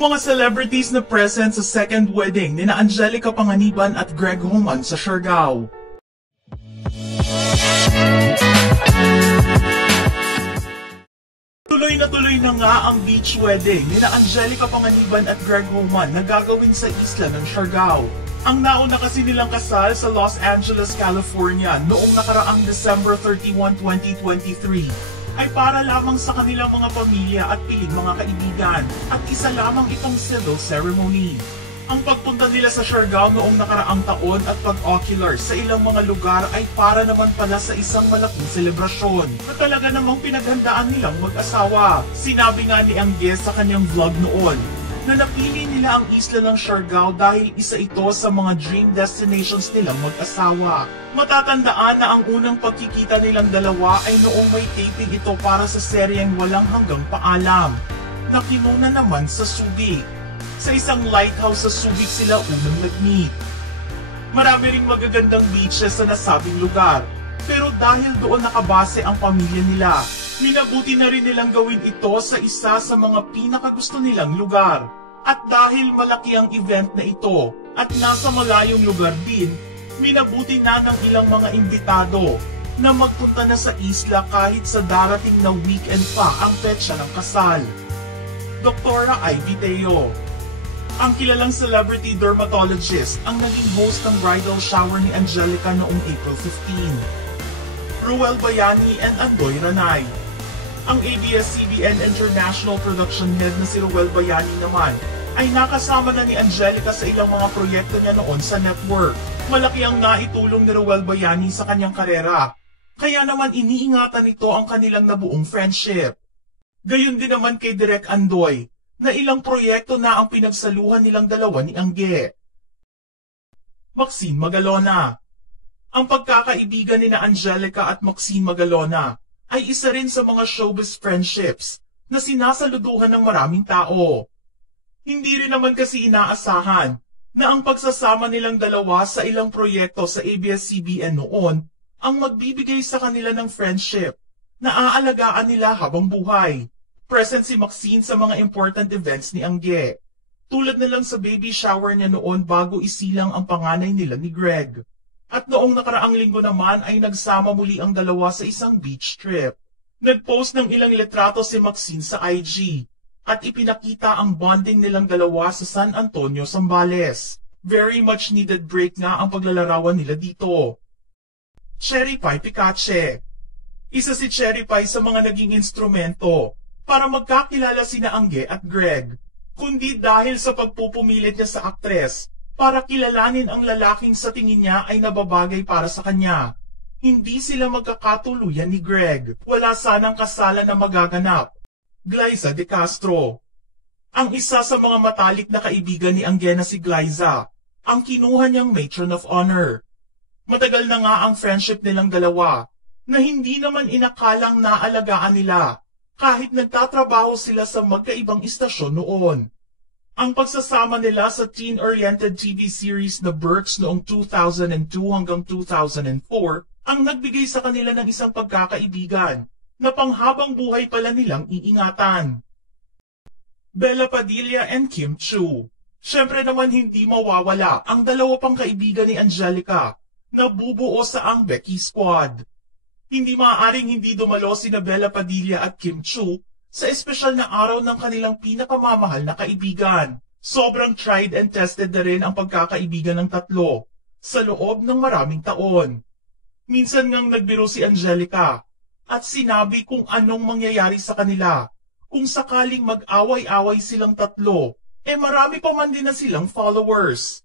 Mga celebrities na present sa second wedding nina Angelica Panganiban at Greg Homan sa Siargao. Tuloy na nga ang beach wedding nina Angelica Panganiban at Greg Homan na gagawin sa isla ng Siargao. Ang nauna kasi nilang kasal sa Los Angeles, California noong nakaraang December 31, 2023 ay para lamang sa kanilang mga pamilya at piling mga kaibigan at isa lamang itong civil ceremony. Ang pagpunta nila sa Siargao noong nakaraang taon at pag-ocular sa ilang mga lugar ay para naman pala sa isang malaking selebrasyon na talaga namang pinaghandaan nilang mag-asawa. Sinabi nga ni Angge sa kanyang vlog noon na napili nila ang isla ng Siargao dahil isa ito sa mga dream destinations nilang mag-asawa. Matatandaan na ang unang pagkikita nilang dalawa ay noong may taping ito para sa seryeng Walang Hanggang Paalam, na kinuna naman sa Subic. Sa isang lighthouse sa Subic sila unang nag-meet. Marami ring magagandang beaches sa nasabing lugar, pero dahil doon nakabase ang pamilya nila, minabuti na rin nilang gawin ito sa isa sa mga pinakagusto nilang lugar. At dahil malaki ang event na ito at nasa malayong lugar din, minabuti na ng ilang mga imbitado na magpunta na sa isla kahit sa darating na weekend pa ang petsa ng kasal. Dr. Ivy Teo, ang kilalang celebrity dermatologist, ang naging host ng bridal shower ni Angelica noong April 15. Ruel Bayani and Andoy Ranay. Ang ABS-CBN International Production Head na si Ruel Bayani naman ay nakasama na ni Angelica sa ilang mga proyekto niya noon sa network. Malaki ang naitulong ni Ruel Bayani sa kanyang karera, kaya naman iniingatan nito ang kanilang nabuong friendship. Gayon din naman kay Direk Andoy, na ilang proyekto na ang pinagsaluhan nilang dalawa ni Angge. Maxine Magalona. Ang pagkakaibigan ni na Angelica at Maxine Magalona ay isa rin sa mga showbiz friendships na sinasaluduhan ng maraming tao. Hindi rin naman kasi inaasahan na ang pagsasama nilang dalawa sa ilang proyekto sa ABS-CBN noon ang magbibigay sa kanila ng friendship na aalagaan nila habang buhay. Present si Maxine sa mga important events ni Angge, tulad na lang sa baby shower niya noon bago isilang ang panganay nila ni Greg. At noong nakaraang linggo naman ay nagsama muli ang dalawa sa isang beach trip. Nag-post ng ilang litrato si Maxine sa IG at ipinakita ang bonding nilang dalawa sa San Antonio, Zambales. Very much needed break nga ang paglalarawan nila dito. Cherry Pie Picache. Isa si Cherry Pie sa mga naging instrumento para magkakilala sina Angge at Greg, kundi dahil sa pagpupumilit niya sa aktres para kilalanin ang lalaking sa tingin niya ay nababagay para sa kanya. Hindi sila magkakatuluyan ni Greg. Wala sanang kasalan na magaganap. Glyza De Castro. Ang isa sa mga matalik na kaibigan ni Angge na si Glyza, ang kinuha niyang matron of honor. Matagal na nga ang friendship nilang dalawa, na hindi naman inakalang naalagaan nila, kahit nagtatrabaho sila sa magkaibang istasyon noon. Ang pagsasama nila sa teen-oriented TV series na Berks noong 2002 hanggang 2004 ang nagbigay sa kanila ng isang pagkakaibigan na panghabang buhay pala nilang iingatan. Bella Padilla and Kim Chiu. Siyempre naman hindi mawawala ang dalawa pang kaibigan ni Angelica na bubuo sa ang Becky Squad. Hindi maaaring hindi dumalo sina Bella Padilla at Kim Chiu sa espesyal na araw ng kanilang pinakamamahal na kaibigan. Sobrang tried and tested na rin ang pagkakaibigan ng tatlo sa loob ng maraming taon. Minsan ngang nagbiro si Angelica at sinabi kung anong mangyayari sa kanila kung sakaling mag-away-away silang tatlo, marami pa man din na silang followers.